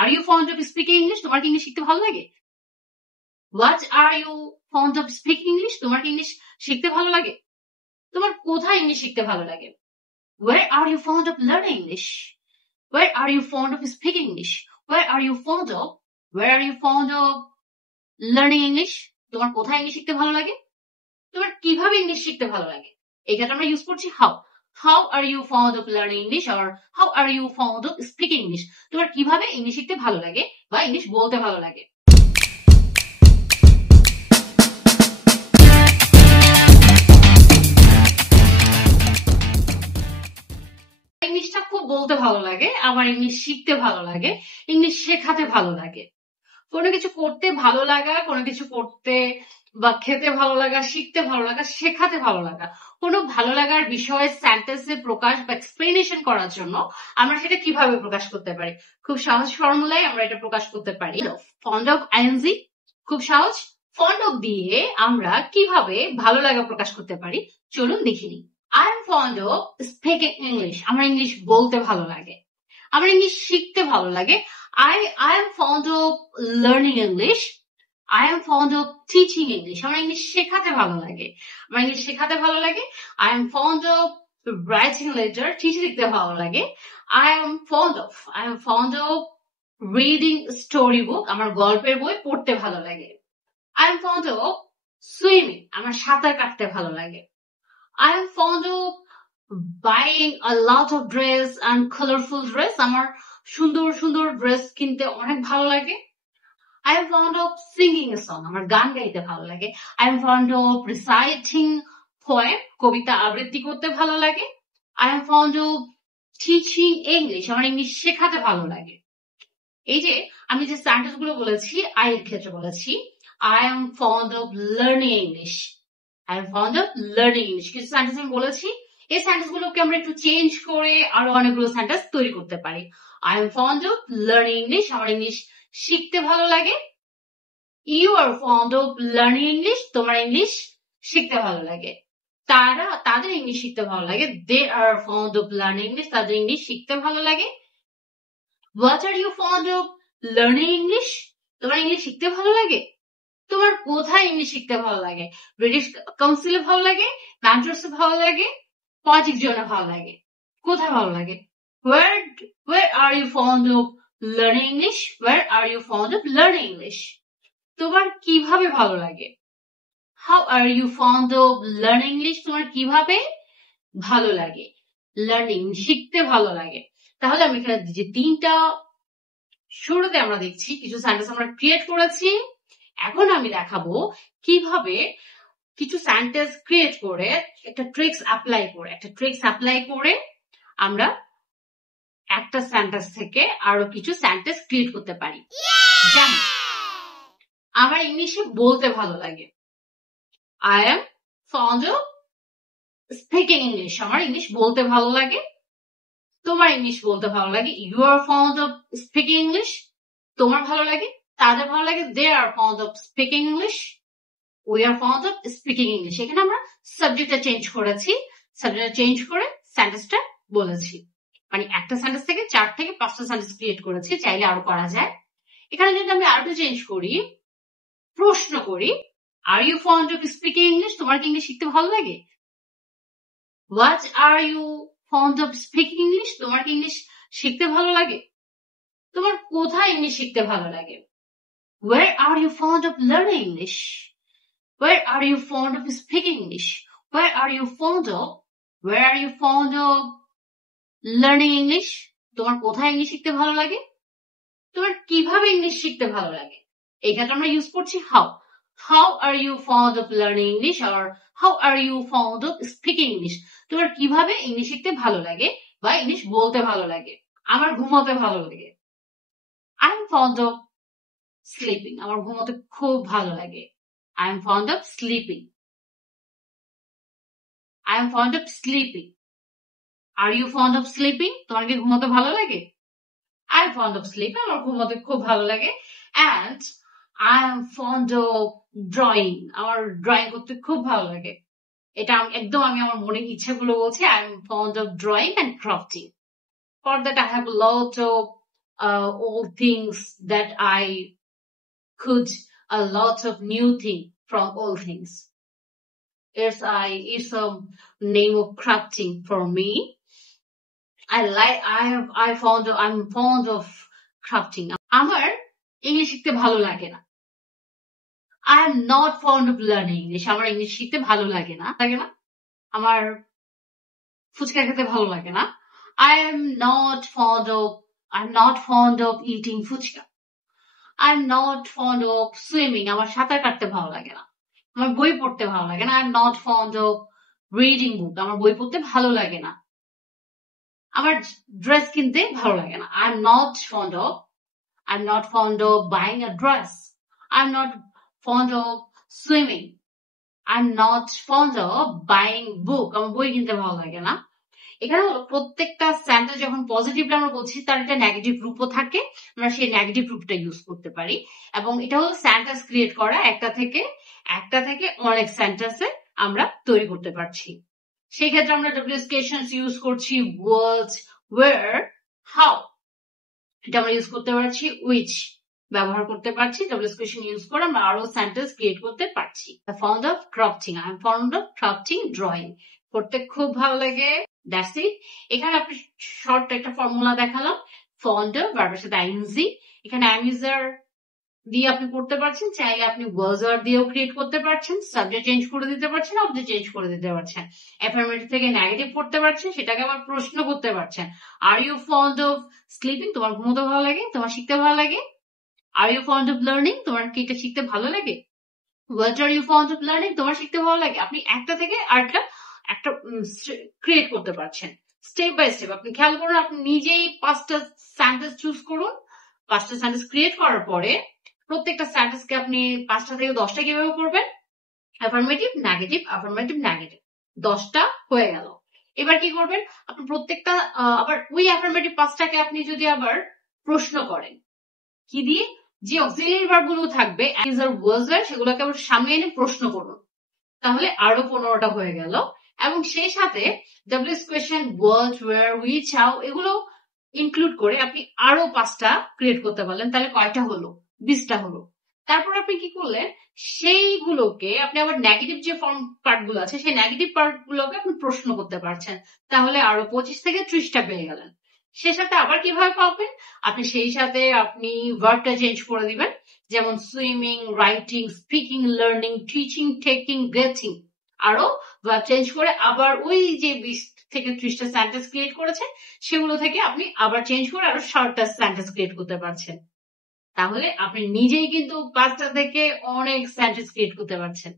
R you fond of speaking English? তোমার কি English শিখতে ভালো লাগে? What are you fond of speaking English? তোমার কি ইংলিশ শিখতে ভালো লাগে? তোমার কোথায় ইংলিশ শিখতে ভালো লাগে? Where are you fond of learning English? Where are you fond of speaking English? Where are you fond of learning English? তোমার কোথায় ইংলিশ শিখতে ভালো লাগে? তোমার কিভাবে ইংলিশ শিখতে ভালো লাগে? এক্ষেত্রে আমরা ইউজ করছি how. How are you found of learning English or how are you found of speaking English? তোমার কিভাবে ইংলিশ শিখতে ভালো লাগে বা ইংলিশ বলতে ভালো লাগে? ইংলিশটা খুব বলতে ভালো লাগে, আমার ইংলিশ শিখতে ভালো লাগে, ইংলিশ শেখাতে ভালো লাগে। কোনো কিছু করতে ভালো লাগা, কোনো কিছু করতে বা খেতে ভালো লাগা, শিখতে ভালো লাগা, শেখাতে ভালো লাগা, কোনো ভালো লাগার বিষয়ে সেন্টেন্সে প্রকাশ বা এক্সপ্লেনেশন করার জন্য আমরা সেটা কিভাবে প্রকাশ করতে পারি? খুব সহজ ফর্মুলায় আমরা এটা প্রকাশ করতে পারি। ফন্ড অফ আইএনজি, খুব সহজ। ফন্ড অফ দিয়ে আমরা কিভাবে ভালো লাগা প্রকাশ করতে পারি চলুন দেখে নিই। I am fond of speaking English. আমার ইংলিশ বলতে ভালো লাগে, আমার ইংলিশ শিখতে ভালো লাগে। I am fond of learning English. I am fond of teaching English. আমার ইংলিশ শেখাতে ভালো লাগে, আমার ইংলিশ শেখাতে ভালো লাগে। I am fond of writing letter. চিঠি লিখতে ভালো লাগে। I am fond of reading story book. আমার গল্পের বই পড়তে ভালো লাগে। I am fond of swimming. আমার সাঁতার কাটতে ভালো লাগে। I am fond of buying a lot of dress and colorful dress. আমার সুন্দর সুন্দর ড্রেস কিনতে অনেক ভালো লাগে। I am fond of singing a song. আমার গান গাইতে ভালো লাগে। I am fond of reciting poem. কবিতা আবৃত্তি করতে ভালো লাগে। I am fond of teaching English. আমার ইংলিশ শেখাতে ভালো লাগে। এই যে আমি যে সেন্টেন্স গুলো বলেছি, I এর ক্ষেত্রে বলেছি I am fond of learning English. I am fond of learning English. কিছু সেন্টেন্স আমি বলেছি, এই সেন্টেন্স গুলোকে আমরা একটু চেঞ্জ করে আরো অনেকগুলো সেন্টেন্স তৈরি করতে পারি। I am fond of learning English. আমার ইংলিশ শিখতে ভালো লাগে। You are fond of learning English. তোমার ইংলিশ শিখতে ভালো লাগে। তাদের ইংলিশ শিখতে ভালো লাগে। They are fond of learning English. তাদের ইংলিশ শিখতে ভালো লাগে। What are you fond of learning English? তোমার ইংলিশ শিখতে ভালো লাগে। তোমার কোথায় ইংলিশ শিখতে ভালো লাগে? ব্রিটিশ কাউন্সিলে ভালো লাগে, ম্যান্ট্রাসে ভালো লাগে, পয়েটিক জোনে ভালো লাগে, কোথায় ভালো লাগে? Where are you fond of learning English? Where are you fond of learning English? তোমার কিভাবে ভালো লাগে? How are you fond of learning English? তোমার কিভাবে ভালো লাগে? লার্নিং শিখতে ভালো লাগে। তাহলে আমি এখানে যে তিনটা শুরুতে আমরা দেখছি কিছু সেন্টেন্স আমরা ক্রিয়েট করেছি। এখন আমি দেখাবো কিভাবে কিছু সেন্টেন্স ক্রিয়েট করে একটা ট্রিক্স অ্যাপ্লাই করে আমরা একটা সেন্টেন্স থেকে আরো কিছু সেন্টেন্স ক্রিয়েট করতে পারি। যেমন আমার ইংলিশে বলতে ভালো লাগে। I am fond of speaking English. আমার ইংলিশ বলতে ভালো লাগে। তোমার ইংলিশ বলতে ভালো লাগে। You are fond of speaking English. তোমার ভালো লাগে, তাদের ভালো লাগে। They are fond of speaking English. We are fond of speaking English. এখানে আমরা সাবজেক্টটা চেঞ্জ করেছি, সাবজেক্টটা চেঞ্জ করে সেন্টেন্সটা বলেছি। মানে একটা সেন্টেন্স থেকে 4 থেকে 5টা সেন্টেন্স ক্রিয়েট করেছি, চাইলে আরো করা যায়। এখানে যদি আমি আরো চেঞ্জ করি, প্রশ্ন করি, are you fond of speaking English? তোমার কি ইংলিশ শিখতে ভালো লাগে? What are you fond of speaking English? তোমার কি ইংলিশ শিখতে ভালো লাগে? তোমার কোথায় ইংলিশ শিখতে ভালো লাগে? Where are you fond of learning English? Where are you fond of speaking English? Where are you fond of learning English? তোমার কোথায় ইংলিশ শিখতে ভালো লাগে? তোমার কিভাবে ইংলিশ শিখতে ভালো লাগে? এখানে আমরা ইউজ করছি how. How are you fond of learning English? Or how are you fond of speaking English? তোমার কিভাবে ইংলিশ শিখতে ভালো লাগে বা ইংলিশ বলতে ভালো লাগে? আমার ঘুমোতে ভালো লাগে। I am fond of sleeping. আমার ঘুমোতে খুব ভালো লাগে। I am fond of sleeping. I am fond of sleeping. Are you fond of sleeping? তোমার কি ঘুমোতে ভালো লাগে? I am fond of sleeping. আমার ঘুমোতে খুব ভালো লাগে। And I am fond of drawing. আমার ড্রয়িং করতে খুব ভালো লাগে। এটা একদম আমি আমার মনের ইচ্ছাগুলো বলছি। I am fond of drawing and crafting. For that I have a lot of old things that I could a lot of new thing from old things. It's a name of crafting for me. I'm fond of crafting. আমার English শিখতে ভালো লাগে না। I am not fond of learning English. আমার English শিখতে ভালো লাগে না। আমার ফুচকা খেতে ভালো লাগে না। I'm not fond of eating fuchka. I'm not fond of swimming. আমার সাঁতার কাটতে ভালো লাগে না। আমার বই পড়তে ভালো লাগে না। I'm not fond of reading book. আমার বই পড়তে ভালো লাগে না। আমার ড্রেস কিনতে ভালো লাগে না। I'm not fond of buying a dress. I'm not fond of swimming. I'm not fond of buying book. আমার বই কিনতে ভালো লাগে না। এখানে হলো প্রত্যেকটা সেন্টেন্স যখন পজিটিভলি আমরা বলছি তার একটা নেগেটিভ রূপও থাকে, আমরা সেই নেগেটিভ রূপটা ইউজ করতে পারি। এবং এটা হলো সেন্টেন্স ক্রিয়েট করা, একটা থেকে অনেক সেন্টেন্সে আমরা তৈরি করতে পারছি। সেই ক্ষেত্রে আমরা ডব্লিউএস কোয়েশনস ইউজ করছি ওয়াজ, ওয়্যার, হাউ। এটা আমরা ইউজ করতে পারছি উইচ ব্যবহার করতে পারছি। ডব্লিউএস কোয়েশন ইউজ করে আমরা আরো সেন্টেন্স ক্রিয়েট করতে পারছি। Fond of crafting, I am fond of crafting, drawing করতে খুব ভালো লাগে। That's it. এখানে আপনি শর্ট একটা ফর্মুলা দেখালাম। ফন্ড ভার্বের সাথে আইএনজি, এখানে অ্যামিজার দিয়ে আপনি করতে পারছেন, চাইলে আপনি ওয়াজার দিয়েও ক্রিয়েট করতে পারছেন, সাবজেক্ট চেঞ্জ করে দিতে পারছেন, অবজেক্ট চেঞ্জ করে দিতে পারছেন। অ্যাফার্মেটিভ থেকে নেগেটিভ করতে পারছেন, সেটাকে আবার প্রশ্ন করতে পারছেন। Are you fond of sleeping, তোমার ঘুমোতে ভালো লাগে, তোমার শিখতে ভালো লাগে। Are you fond of learning, তোমার কি এটা শিখতে ভালো লাগে। What are you fond of learning, তোমার শিখতে ভালো লাগে। আপনি একটা থেকে আরেকটা ক্রিয়েট করতে পারছেন স্টেপ বাই স্টেপ। আপনি খেয়াল করুন, আপনি নিজেই 5টা সেন্টেন্স চুজ করুন। 5টা সেন্টেন্স ক্রিয়েট করার পরে প্রত্যেকটা সেন্টেন্সকে আপনি 5টা থেকে 10টা কিভাবে করবেন, অ্যাফার্মেটিভ নেগেটিভ, অ্যাফার্মেটিভ নেগেটিভ, 10টা হয়ে গেল। এবার কি করবেন, আপনি প্রত্যেকটা আবার ওই অ্যাফার্মেটিভ 5টাকে আপনি যদি আবার প্রশ্ন করেন, কি দিয়ে, যে অক্সিলিয়ারি ভার্ব গুলো থাকবে সেগুলোকে আবার সামনে এনে প্রশ্ন করুন, তাহলে আরো 15টা হয়ে গেল। এবং সেই সাথে WH question, what, where, which, how এগুলো ইনক্লুড করে আপনি আরো 5টা ক্রিয়েট করতে পারলেন। তাহলে কয়টা হলো, 20টা হলো। তারপর আপনি কি করলেন, সেইগুলোকে আপনি আবার নেগেটিভ যে ফর্ম পার্ট গুলো আছে সেই নেগেটিভ পার্ট গুলোকে আপনি প্রশ্ন করতে পারছেন, তাহলে আরো 25 থেকে 30টা পেয়ে গেলেন। সে সাথে আবার কিভাবে পাবেন, আপনি সেই সাথে আপনি ভার্বটা চেঞ্জ করে দিবেন, যেমন swimming, writing, speaking, learning, teaching, taking, getting, আরো ভার্ব চেঞ্জ করে আবার ওই যে 20 থেকে 30টা সেন্টেন্স ক্রিয়েট করেছে সেগুলো থেকে আপনি আবার চেঞ্জ করে আরো 60টা সেন্টেন্স ক্রিয়েট করতে পারছেন। তাহলে আপনি নিজেই কিন্তু 5টা থেকে অনেক সেন্টেন্স ক্রিয়েট করতে পারছেন।